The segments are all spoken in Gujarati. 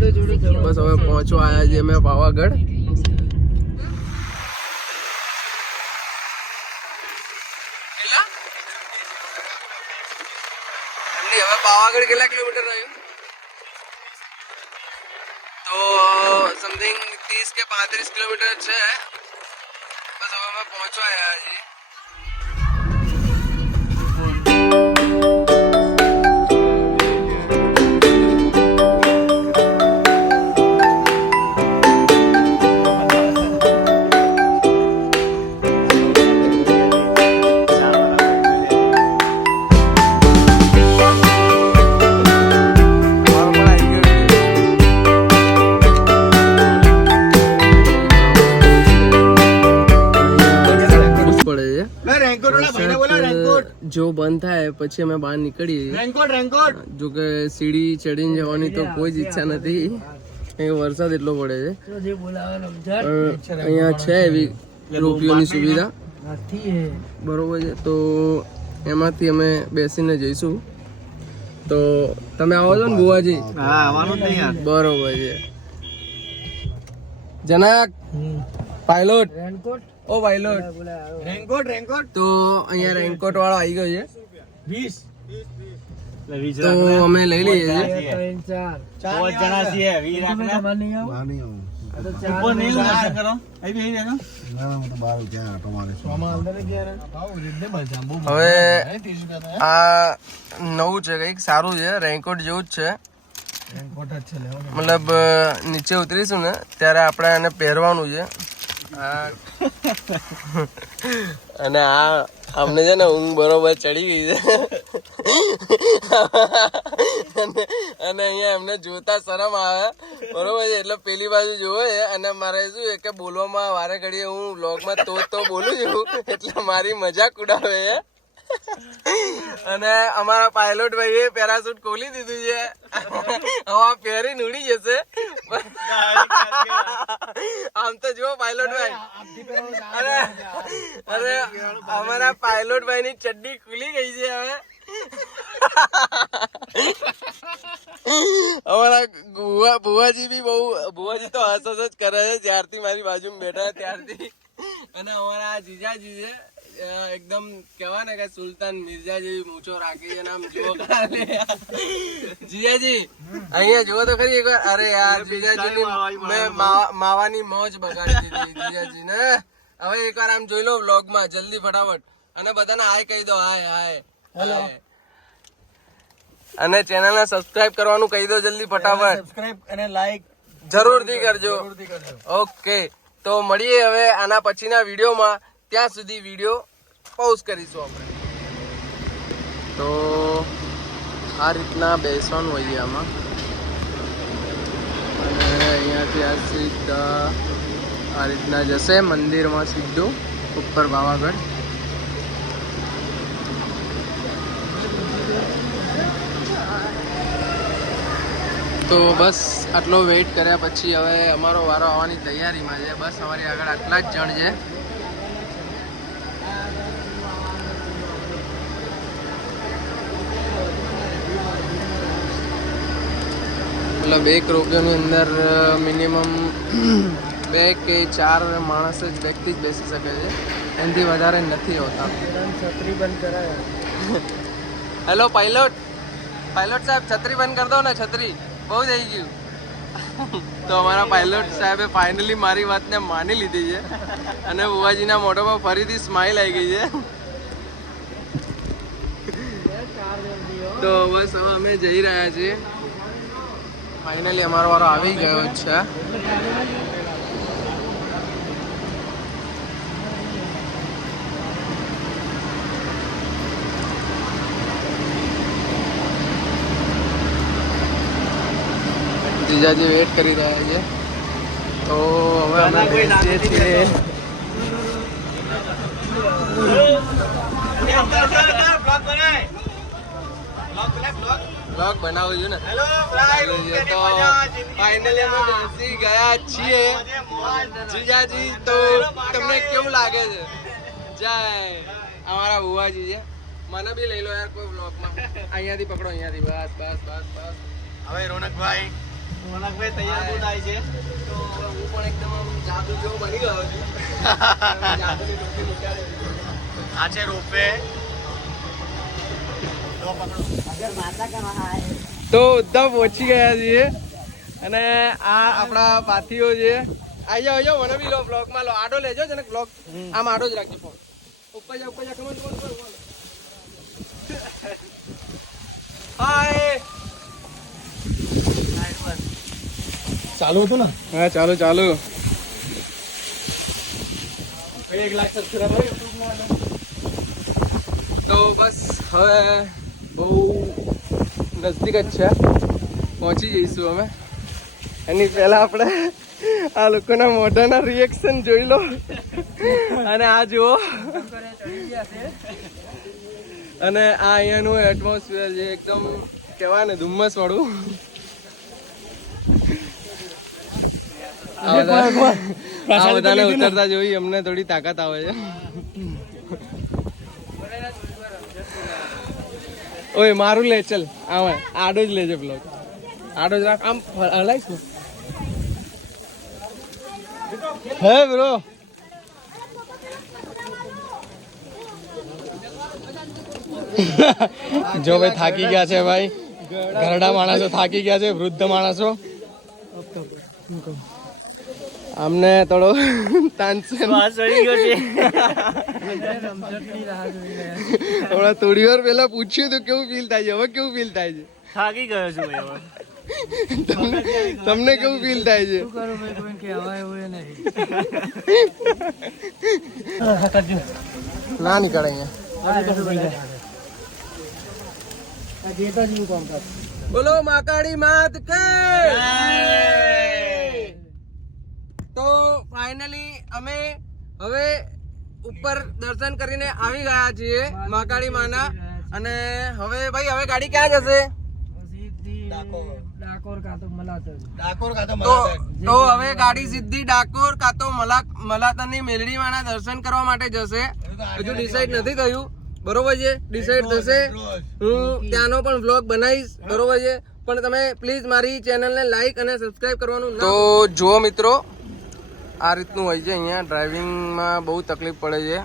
બસ હવે પહોંચવા આવ્યા છીએ અમે પાવાગઢ. હવે પાવાગઢ કેટલા કિલોમીટર રહ્યું? તો સમથિંગ 30 કે 35 કિલોમીટર છે. બસ હવે અમે પહોંચવા આવ્યા છીએ. જો બંધ થાય પછી અમે બહાર નીકળીએ. જો કે સીડી ચડીને જવાની તો કોઈ જ ઈચ્છા નથી, વરસાદ એટલો પડે છે. અહીંયા છે એવી રોપીઓની સુવિધા, બરોબર છે. તો એમાંથી અમે બેસીને જઈશું. તો તમે આવો છો ને બુવાજી? બરોબર છે. જનક પાયલોટ, ઓ પાયલોટ, રેનકોટ. તો અહીંયા રેનકોટ વાળો આવી ગયો છે, તો અમે લઈ લઈએ છીએ. હવે આ નવું છે, કઈક સારું છે, રેનકોટ જેવું જ છે. મતલબ નીચે ઉતરીશું ને ત્યારે આપણે એને પહેરવાનું છે. અને આ અમને છે ને ઊંઘ બરોબર ચડી ગઈ છે. અને અહીંયા એમને જોતા શરમ આવે, બરોબર છે. એટલે પેલી બાજુ જોવે છે અને મારે શું છે કે બોલવામાં વારે ઘડીએ હું વ્લોગમાં તો બોલું છું, એટલે મારી મજાક ઉડાવે છે. અને અમારા પાયલોટ ભાઈએ પેરાશૂટ ખોલી દીધું છે, હવે પહેરીને ઉડી જશે. આમ તો જુઓ પાયલોટ ભાઈ, અરે અમારા પાયલોટ ભાઈ ની ચડ્ડી ખુલી ગઈ છે હવે. અમારા ભુવાજી બી બહુ, ભુવાજી તો હસ જ કરે છે જ્યારથી મારી બાજુમાં બેઠા ત્યારથી. અને અમારા જીજાજી છે એકદમ કેવાય ને કે સુલતાન મિર્ઝા જેવી મૂછો રાખી છે. નામ જુઓ જીજાજી, અહીંયા જુઓ તો ખરી એકવાર. અરે યાર જીજાજી મેં માવાની મોજ બગાડી દીધી જીજાજી ને. હવે એકવાર આમ જોઈ લો વ્લોગમાં જલ્દી ફટાફટ, અને બધાને હાય કહી દો, હાય હાય. અને ચેનલ ને સબસ્ક્રાઇબ કરવાનું કહી દો જલ્દી ફટાફટ. સબસ્ક્રાઇબ અને લાઈક જરૂરથી કરજો. ઓકે, તો મળીએ હવે આના પછીના વિડીયોમાં. ત્યાં સુધી વિડીયો પોઝ કરીશું આપણે. તો આ રીતના બેસવાનું હોય આમાં, અને અહીંયાથી આ સીધા આ રીતના જશે મંદિરમાં સીધું ઉપર પાવાગઢ. તો બસ આટલો વેઇટ કર્યા પછી હવે અમારો વારો આવવાની તૈયારીમાં છે. બસ અમારી આગળ આટલા જ જણ છે. મતલબ એક રોપીઓની અંદર મિનિમમ 2 કે 4 માણસ જ વ્યક્તિ જ બેસી શકે છે, એનાથી વધારે નથી હોતા. છત્રી બંધ કરાય. હેલો પાયલોટ, પાયલોટ સાહેબ છત્રી બંધ કરી દો ને, છત્રી બહુ થઈ ગયું. તો અમારા પાયલોટ સાહેબે ફાઇનલી મારી વાતને માની લીધી છે, અને બુવાજીના મોઢામાં ફરીથી સ્માઇલ આવી ગઈ છે. તો બસ હવે અમે જઈ રહ્યા છીએ. ફાઇનલી અમારો વારો આવી ગયો છે. જીજાજી વેટ કરી રહ્યા છે. તો હવે અમે બેસીએ છીએ. બ્લોગ બનાવું છું ને. તો ફાઇનલી અમે બેસી ગયા છીએ. જીજાજી તો તમને કેવું લાગે છે? જય અમારા બુવાજી છે. મને બી લઈ લો યાર કોઈ બ્લોગમાં. અહીંયાથી પકડો, અહીંયાથી. બસ બસ બસ બસ. હવે રોનકભાઈ મોનકભાઈ તૈયાર બહુ થાય છે તો હું પણ એકદમ આમ જાદુ જેવો બની ગયો છું. જાદુની ડોકી નીકાળી દીધી. આ છે રોપવે તો ઉદ્ધવ પહોંચી ગયા છીએ અને આ આપણા પાથીઓ છે. આઈ જાઓ મને બી લો બ્લોગમાં લો. આડો લેજો છે ને બ્લોગ આમ આડો જ રાખજો ફોન. ઉપર જા કમન હાય. ચાલુ હતું ને હા ચાલુ 1 લાખ સબસ્ક્રાઇબર તો બસ હવે બહુ નજદીક જ છે, પહોંચી જઈશું અમે. એની પહેલા આપણે આ લોકોના મોઢાના રિએક્શન જોઈ લો અને આ જુઓ અને આ અહીંયાનું એટમોસ્ફિયર છે એકદમ કહેવાય ને ધુમ્મસ વાળું. આ બધાને ઉતરતા જોઈ અમને થોડી તાકાત આવે છે. ઓય મારું લે ચલ આવે આડો જ લેજે બ્લોગ આડો જ રાખ આમ હલાઈશ ને હે બ્રો. જો ભાઈ થાકી ગયા છે ભાઈ, ઘરડા માણસો થાકી ગયા છે, વૃદ્ધ માણસો. અમને થોડો તાનસેન થોડા થોડી વાર પહેલા પૂછ્યું તો કેવું ફીલ થાય છે, હવે કેવું ફીલ થાય છે? થાકી ગયો છું ભાઈ. તમને કેવું ફીલ થાય છે? ના નીકળે અહીંયા. બોલો માકાળી માત કે. તો ફાઇનલી અમે હવે ઉપર દર્શન કરીને આવી ગયા છીએ મહાકાળી માના. અને હવે ભાઈ હવે ગાડી ક્યાં જશે? તો હવે ગાડી સીધી ડાકોર કાં તો મલાતરની મેલડીમાંના દર્શન કરવા માટે જશે. હજુ ડિસાઈડ નથી થયું, બરોબર છે? ડિસાઈડ થશે હું ત્યાંનો પણ વ્લોગ બનાવીશ, બરોબર છે? પણ તમે પ્લીઝ મારી ચેનલને લાઈક અને સબસ્ક્રાઇબ કરવાનું. તો જુઓ મિત્રો, આ રીતનું હોય છે અહીંયા. ડ્રાઇવિંગમાં બહુ તકલીફ પડે છે,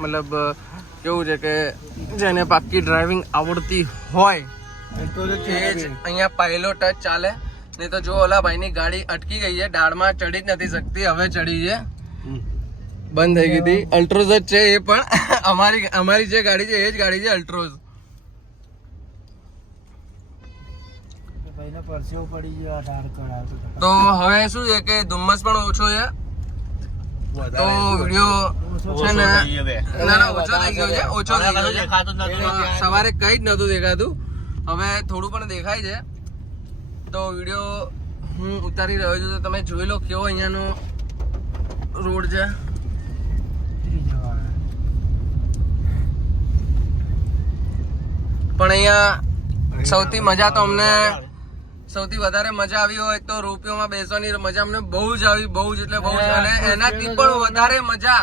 મતલબ કેવું છે કે જેને પાક્કી ડ્રાઇવિંગ આવડતી હોય એ જ અહીંયા પહેલો ટચ ચાલે. નહીં તો જો ઓલા ભાઈની ગાડી અટકી ગઈ છે, ડાળમાં ચડી જ નથી શકતી, હવે ચડી છે, બંધ થઈ ગઈ હતી. અલ્ટ્રોઝ જ છે એ પણ અમારી જે ગાડી છે એ જ ગાડી છે અલ્ટ્રોઝ. તો હવે શું છે કે ધુમ્મસ પણ ઓછો છે, તો વિડીયો છે ને ના ઓછો થઈ ગયો છે, ઓછો થઈ ગયો છે. સવારે કઈ જ નતું દેખાતું, હવે થોડું પણ દેખાય છે. તો વિડીયો હું ઉતારી રહ્યો છું, તો તમે જોઈ લો કેવો અહીંયાનો રોડ છે. પણ અહીંયા સૌથી મજા તો અમને સૌથી વધારે મજા આવી હોય તો રોપિયોમાં બેસવાની મજા અમને બહુ જ આવી, બહુ જ એટલે બહુ જ. અને એનાથી પણ વધારે મજા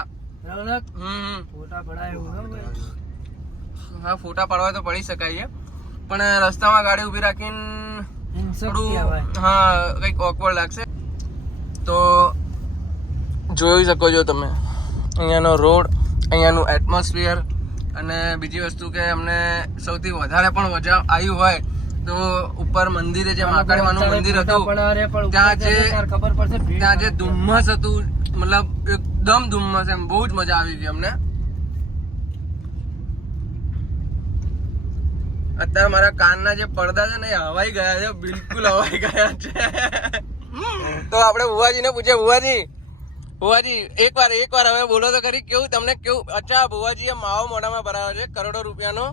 હા ફોટા પાડવા તો પડી શકાય, પણ રસ્તામાં ગાડી ઉભી રાખીને થોડું હા કંઈક ઓકવર્ડ લાગશે. તો જોઈ શકો છો તમે અહીંયાનો રોડ, અહીંયાનું એટમોસ્ફિયર. અને બીજી વસ્તુ કે અમને સૌથી વધારે પણ મજા આવી હોય તો ઉપર મંદિરે જે મહાકાળી માનું મંદિર હતું ત્યાં જે ધુમ્મસ હતું, મતલબ એકદમ ધુમ્મસ, એમ બહુ જ મજા આવી ગઈ અમને. અત્યારે મારા કાનના જે પડદા છે ને એ હવાઈ ગયા છે, બિલકુલ હવાઈ ગયા છે. તો આપણે ભુવાજીને પૂછીએ, ભુવાજી એક વાર હવે બોલો તો ખરી, કેવું તમને કેવું? અચ્છા ભુવાજી એ માવો મોઢામાં ભરાયો છે કરોડો રૂપિયાનો,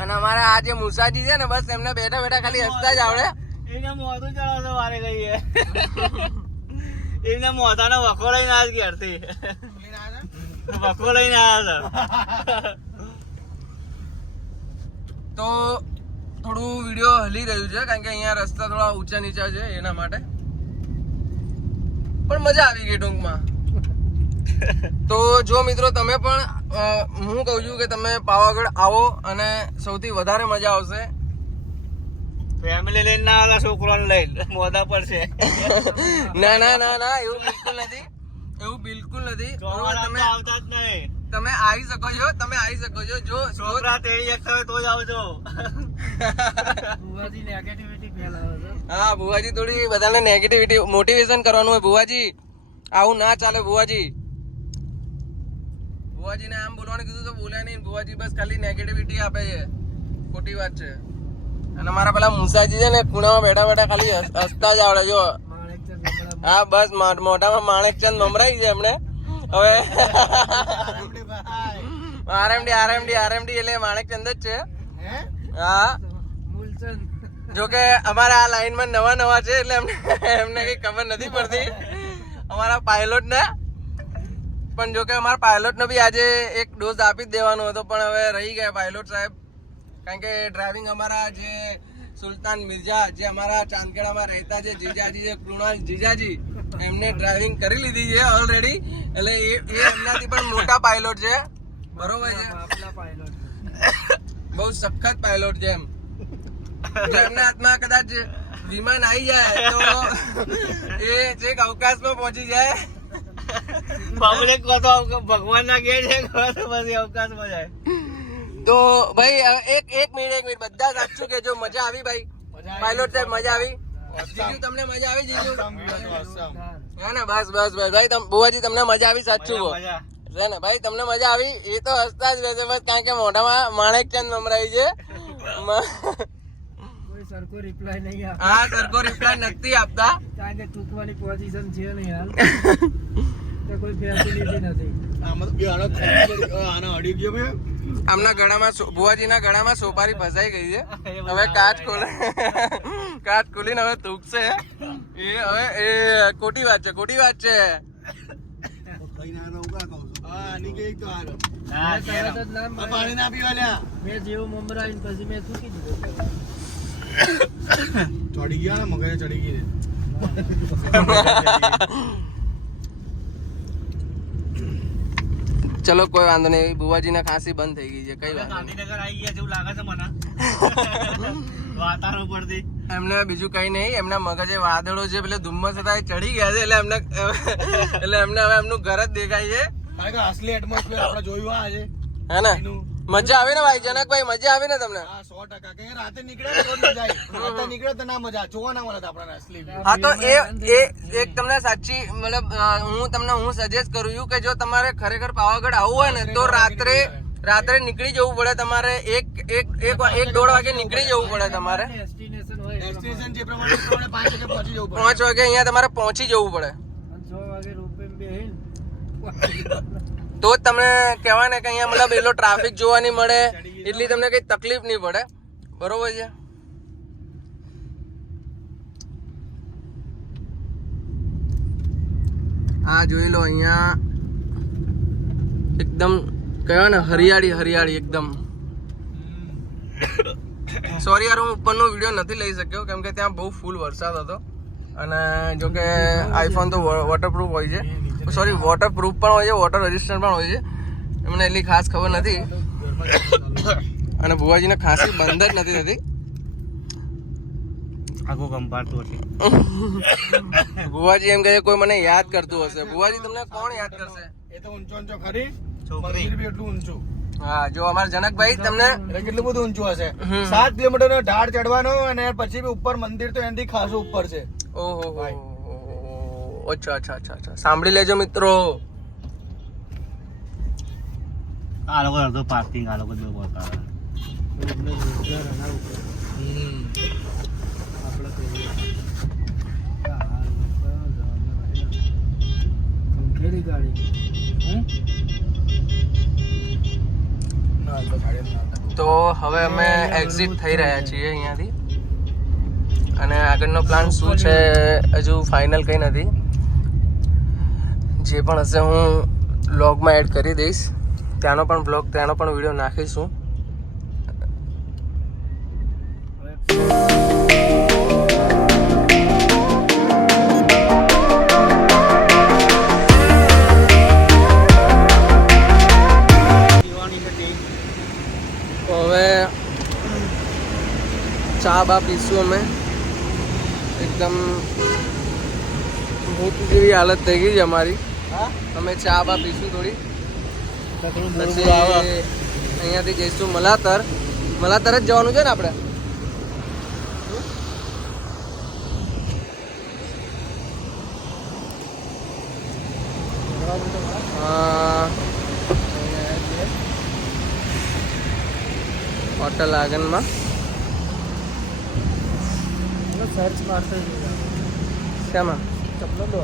અને અમારા આ જે મુસાજી છે ને બસ એમને બેઠા બેઠા ખાલી હસતા જ આવડે. એને મોઢું ચડાવતો વારે ગઈ એને મોઢાનો વખો લઈને આજ ઘેરથી વખો લઈને આવ્યા હતા. તો થોડું વિડીયો હલી રહ્યું છે કારણ કે અહીંયા રસ્તા થોડા ઊંચા નીચા છે એના માટે, પણ મજા આવી ગઈ ટૂંકમાં. તો જો મિત્રો તમે પણ હું કહું છું કે તમે પાવાગઢ આવો અને સૌથી વધારે મજા આવશે. ફેમિલી લઈને ના આવેલા છોકરાને લઈને મોઢા પર છે ના ના ના ના એવું બિલકુલ નથી, એવું બિલકુલ નથી. બરોબર, તમે આવતા જ નહીં. તમે આવી શકો છો, તમે આવી શકો છો. જો છોકરા તેડી એક તો જ આવજો. હા ભુવાજી થોડી બધાને નેગેટિવિટી મોટિવેશન કરવાનું હોય. ભુવાજી આવું ના ચાલે. ભુવાજીને આમ બોલવાનું કીધું તો બોલ્યા નહીં. ભુવાજી બસ ખાલી નેગેટિવિટી આપે છે, ખોટી વાત છે. અને મારા પેલા મુસાજી છે ને ખૂણામાં બેઠા બેઠા ખાલી હસતા જ આવડે. જો હા બસ મોઢામાં માણેકચંદ મમરાઈ છે એમને. હવે આરએમડી એટલે માણેકચંદ જ છે. હા જોકે અમારા આ લાઈનમાં નવા છે એટલે એમને કઈ ખબર નથી પડતી અમારા પાયલોટ ને. પણ જોકે અમારા પાયલોટ ને બી આજે એક ડોઝ આપી જ દેવાનો હતો, પણ હવે રહી ગયા પાયલોટ સાહેબ. કારણ કે ડ્રાઇવિંગ અમારા જે સુલતાન મિર્ઝા જે અમારા ચાંદખેડામાં રહેતા છે જીજાજી છે, કૃણાલ જીજાજી, એમને ડ્રાઇવિંગ કરી લીધી છે ઓલરેડી. એટલે એ એમનાથી પણ મોટા પાયલોટ છે. બરોબર છે, બહુ સખત પાયલોટ છે એમ. એમના હાથમાં કદાચ વિમાન આવી જાય તો એ છેક અવકાશમાં પહોંચી જાય. પબ્લિક કહો તો ભગવાન ના કે છે, કહો તો પછી અવકાશમાં જાય. તો ભાઈ એક મિનિટ બધા સાચું કેજો. મજા આવી ભાઈ? પાયલોટ સાહેબ મજા આવી? જીજુ તમને મજા આવી? જીજુ હા ને, બસ ભાઈ બુવાજી તમને મજા આવી? સાચું કહો છે ને ભાઈ, તમને મજા આવી? એ તો હસતા જ રહેશે બસ, કારણ કે મોઢામાં માણેકચંદ મમરાઈ છે. સરખો રિપ્લાય નહીં આપે. હા સરખો રિપ્લાય નથી આપતા, કારણ કે તૂટવાની પોઝિશન છે નહીં હાલ. તો કોઈ ફેસિલિટી નથી. આમના ગળામાં બુવાજીના ગળામાં સોપારી ફસાઈ ગઈ છે. હવે કાચ ખોલીને હવે તૂટશે. એ હવે એ ખોટી વાત છે. મેં જેવું મમરાઈ પછી મેં તૂટી દીધું. ચડી ગયા ને, મગજ ચડી ગઈ. ચલો કોઈ વાંધો નહીં, બુવાજીને ખાંસી બંધ થઈ ગઈ છે. કઈ વાંધો નહીં. ગાંધીનગર આવી ગયા જેવું લાગે છે મને વાતાવરણ પરથી. એમને બીજું કઈ નહીં, એમના મગજે વાદળો છે પેલે ધુમ્મસ હતા એ ચડી ગયા છે, એટલે એમને હવે એમનું ઘર જ દેખાય છે. કારણ કે અસલી એટમોસ્ફિયર આપણે જોયું આજે. હે ને? મજા આવી ને ભાઈ? જનકભાઈ મજા આવી ને તમને? હા 100%. કે રાતે નીકળે તો મજા આવી, રાતે નીકળે તો ના મજા જોવા ના મળે આપણને અસલી. હા તો એ એક તમને સાચી મતલબ હું સજેસ્ટ કરું છું કે જો તમારે ખરેખર પાવાગઢ આવવું હોય ને તો રાત્રે નીકળી જવું પડે તમારે. એક 1-1.5 વાગે નીકળી જવું પડે તમારે. ડેસ્ટિનેશન હોય ડેસ્ટિનેશન જે પ્રમાણે 5 વાગે પહોંચી જવું પડે. 5 વાગે અહીંયા તમારે પહોંચી જવું પડે. 6 વાગે રોપવે બેહીન તો જ તમને કહેવાય ને કે અહીંયા મતલબ એટલો ટ્રાફિક જોવા નહીં મળે, એટલી તમને કઈ તકલીફ નહીં પડે. બરોબર છે? આ જોઈ લો અહીંયા એકદમ કહેવાય ને હરિયાળી એકદમ. સોરી યાર, હું ઉપરનો વિડીયો નથી લઈ શક્યો કેમ કે ત્યાં બહુ ફૂલ વરસાદ હતો. અને જો કે આઈફોન તો વોટરપ્રૂફ હોય છે, સોરી વોટરપ્રૂફ પણ હોય છે, વોટર રેઝિસ્ટન્ટ પણ હોય છે. એમને એટલી ખાસ ખબર નથી. અને ભુવાજીને ખાંસી બંધ જ નથી થતી. આખું કંપારતું હશે. ભુવાજી એમ કહે છે કોઈ મને યાદ કરતું હશે. ભુવાજી તમને કોણ યાદ કરશે? એ તો ઊંચો ખરી, છોકરી મંદિર બી એટલું ઊંચું. હા જો અમારા જનકભાઈ તમને એટલે કેટલું બધું ઊંચું હશે. 7 કિલોમીટર નો ઢાળ ચડવાનો, અને પછી બી ઉપર મંદિર તો એનાથી ખાસું ઉપર છે. ઓહો અચ્છા. સાંભળી લેજો મિત્રો. આ લોકો અડધો પાર્કિંગ આ લોકો જ બોલતા. ખેડી ગાડી તો હવે અમે એક્ઝિટ થઈ રહ્યા છીએ અહીંયાથી. અને આગળનો પ્લાન શું છે હજુ ફાઇનલ કંઈ નથી. જે પણ હશે હું વ્લોગમાં એડ કરી દઈશ. ત્યાંનો પણ વિડીયો નાખીશું. તો હવે 4 ચા બા પીશું અમે. એકદમ ભૂખ જેવી હાલત થઈ ગઈ છે અમારી. અમે ચા બા પીશું થોડી, પછી અહીંયાથી જઈશું મલાતર. મલાતર જ જવાનું છે ને આપણે? હોટલ આગળમાં સર્ચ મારતો શામાં? તમને દો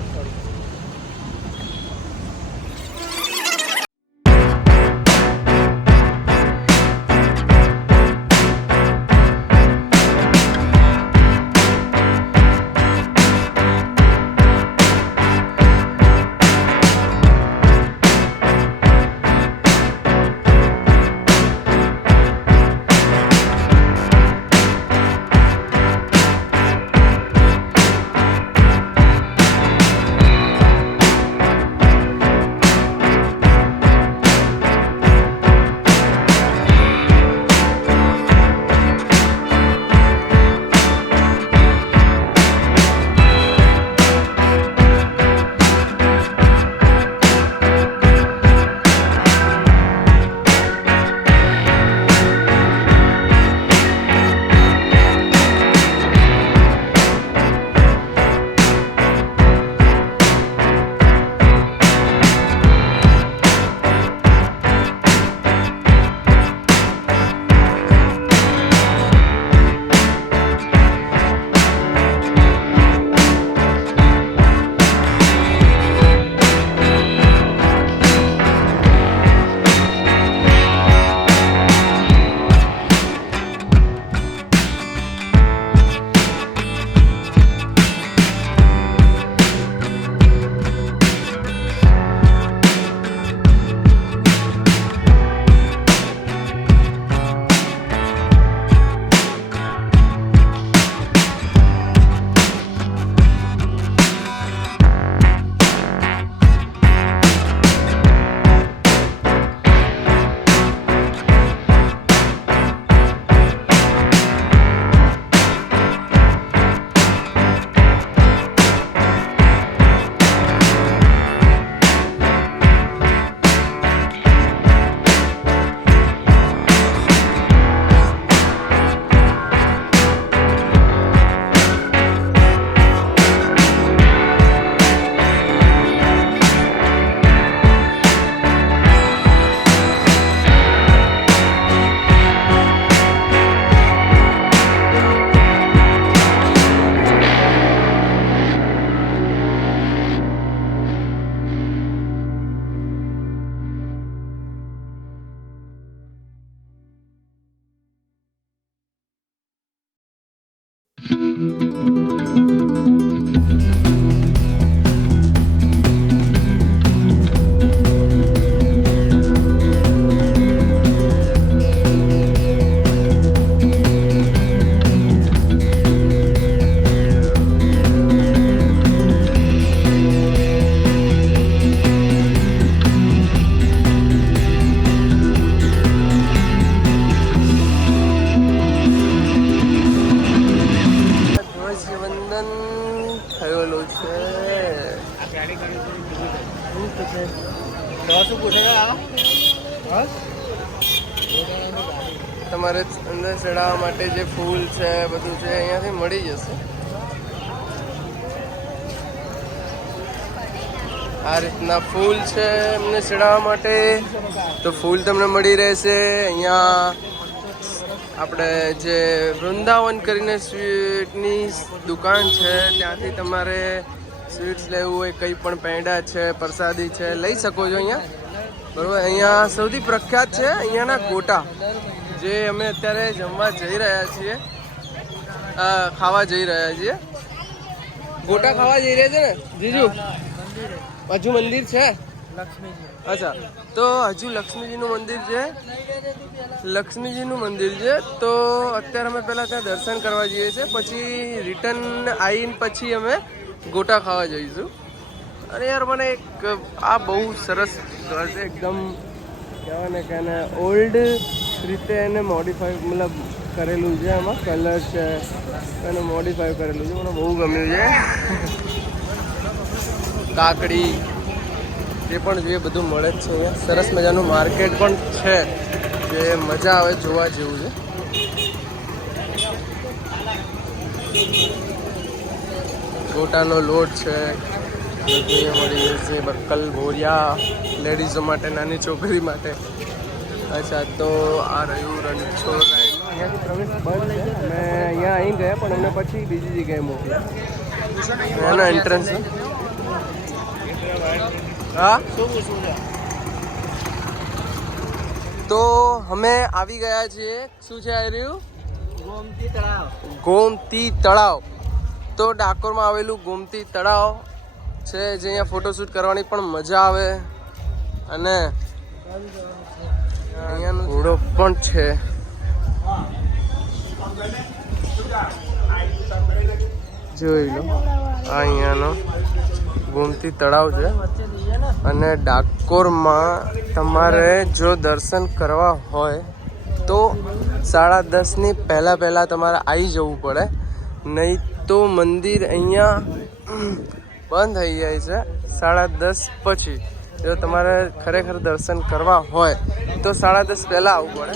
તમારે અંદર ચડાવવા માટે જે ફૂલ છે બધું છે અહીંયાથી મળી જશે. આ રીતના ફૂલ છે એમને ચડાવવા માટે, તો ફૂલ તમને મળી રહેશે. અહીંયા આપણે જે વૃંદાવન કરીને સ્વીટની દુકાન છે ત્યાંથી તમારે સ્વીટ્સ લેવું હોય, કંઈ પણ પેંડા છે, પ્રસાદી છે, લઈ શકો છો અહીંયા. બરાબર. અહીંયા સૌથી પ્રખ્યાત છે અહીંયાના ગોટા, જે અમે અત્યારે જમવા જઈ રહ્યા છીએ, ખાવા જઈ રહ્યા છીએ. ગોટા ખાવા જઈ રહ્યા છે ને જીજુ? હજુ મંદિર છે? અચ્છા, તો હજુ લક્ષ્મીજીનું મંદિર છે. લક્ષ્મીજીનું મંદિર છે, તો અત્યારે અમે પહેલાં ત્યાં દર્શન કરવા જઈએ છીએ, પછી રિટર્ન આવીને પછી અમે ગોટા ખાવા જઈશું. અને યાર મને એક આ બહુ સરસ ઘર છે, એકદમ કહેવાય ને કે ઓલ્ડ રીતે એને મોડિફાઈ મતલબ કરેલું છે, આમાં કલર છે અને મોડિફાઈ કરેલું છે, મને બહુ ગમ્યું છે. કાકડી જે પણ જોઈએ બધું મળે જ છે અહીંયા. સરસ મજાનું માર્કેટ પણ છે જે મજા આવે જોવા જેવું છે. ગોટાનો લોટ છે, મળી જશે. બક્કલ બોરિયા લેડીઝો માટે, નાની છોકરી માટે. અચ્છા, તો આ રહ્યું રણછોડ રાયનું. અહીંયાથી પ્રવેશ બંધ છે અને અહીંયા અહીં ગયા પણ અમને પછી બીજી જગ્યાએ મોકલ્યા. એનો એન્ટ્રન્સ છે. હા, તો અમે આવી ગયા છીએ. શું છે આ રહ્યું? ગોમતી તળાવ. ગોમતી તળાવ. તો ડાકોરમાં આવેલું ગોમતી તળાવ છે જે અહીંયા ફોટોશૂટ કરવાની પણ મજા આવે અને અહીંયાનો ઘોડો પણ છે. જોઈ લો, આ અહીંયાનો ગોમતી તળાવ છે અને ડાકોરમાં તમારે જો દર્શન કરવા હોય તો 10:30ની પહેલાં તમારે આવી જવું પડે, નહીં તો મંદિર અહીંયા બંધ થઈ જાય છે 10:30 પછી. જો તમારે ખરેખર દર્શન કરવા હોય તો 10:30 પહેલાં આવવું પડે.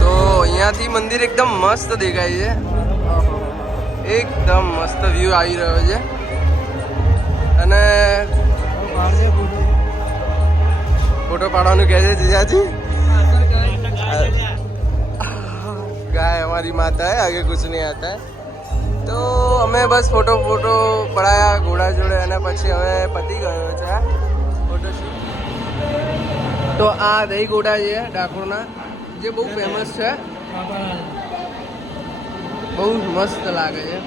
તો અહીંયાથી મંદિર એકદમ મસ્ત દેખાય છે, એકદમ મસ્ત વ્યૂ આવી રહ્યો છે. અને ફોટો પાડવાનું કહે છે જીજાજી. गाय हमारी माता है, आगे कुछ नहीं आता है. તો અમે બસ ફોટો પડાયા ઘોડા જોડે અને પછી હવે પતી ગયો છે ફોટોશૂટ. તો આ દહીં ઘોડા છે ડાકોરના જે બહુ ફેમસ છે, બહુ મસ્ત લાગે છે.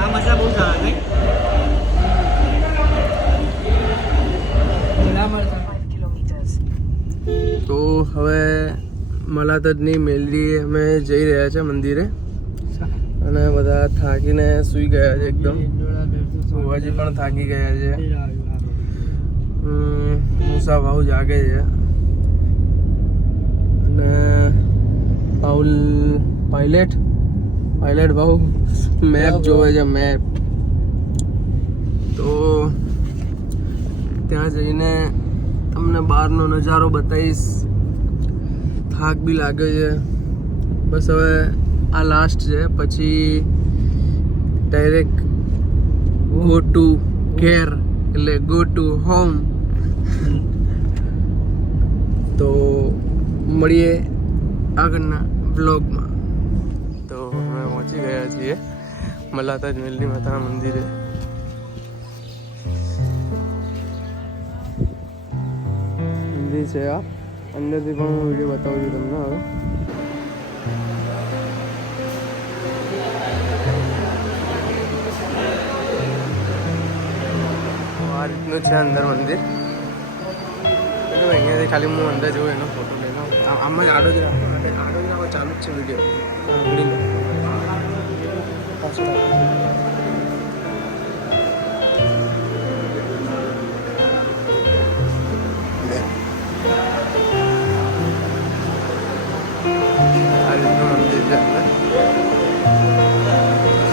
આ મસા બહુ સારા નહીં. તો હવે મલાતજની મેલડીએ અમે જઈ રહ્યા છે મંદિરે અને બધા થાકીને સૂઈ ગયા છે એકદમ. સુવાજી પણ થાકી ગયા છે. મૂસા ભાવ જાગે છે અને પાયલેટ ભાવ મેપ જોવે છે, મેપ. તો ત્યાં જઈને તમને બહારનો નજારો બતાવીશ. થાક બી લાગ્યો છે. બસ હવે આ લાસ્ટ છે, પછી ડાયરેક્ટ ગો ટુ ઘેર, એટલે ગો ટુ હોમ. તો મળીએ આગળના બ્લોગમાં. તો અમે પહોંચી ગયા છીએ મલાતજ મેલડી માતાના મંદિરે. છે આ અંદરથી પણ હું વિડીયો બતાવું છું તમને. હવે આ રીતનું છે અંદર મંદિર. અહીંયાથી ખાલી હું અંદર જોઉં એનો ફોટો લઈને આમ જ આડો જ રાખો, ચાલુ જ છે વિડીયો.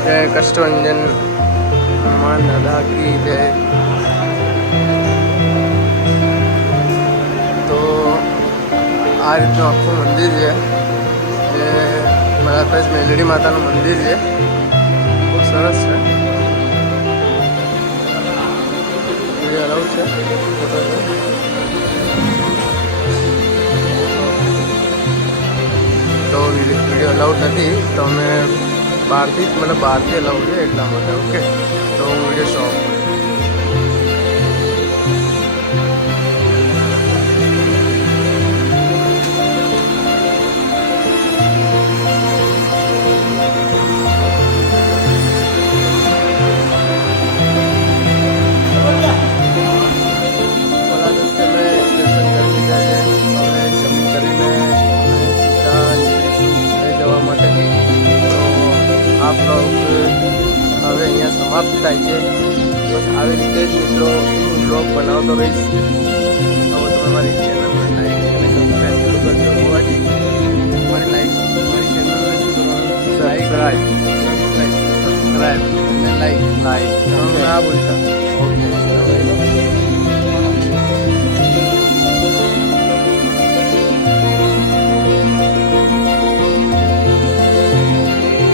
जय कष्टभंजन हनुमान दादा की जय. તો આ રીતનું આખું મંદિર છે જે મલાતજ મેલડી માતાનું મંદિર છે. બહુ સરસ છે. અલાઉડ છે ફોટો. તો વિડીયો અલાઉડ નથી તો અમે બહારથી અલાઉડ છે એટલા માટે. ઓકે, તો હું વિડીયો સ્ટોપ. આ બ્લોગ હવે અહીંયા સમાપ્ત થાય છે. બસ આવી રીતે જ મિત્રો હું બ્લોગ બનાવતો રહીશ. તો તમે મારી ચેનલને લાઈક અને સબસ્ક્રાઈબ કરજો હોવાથી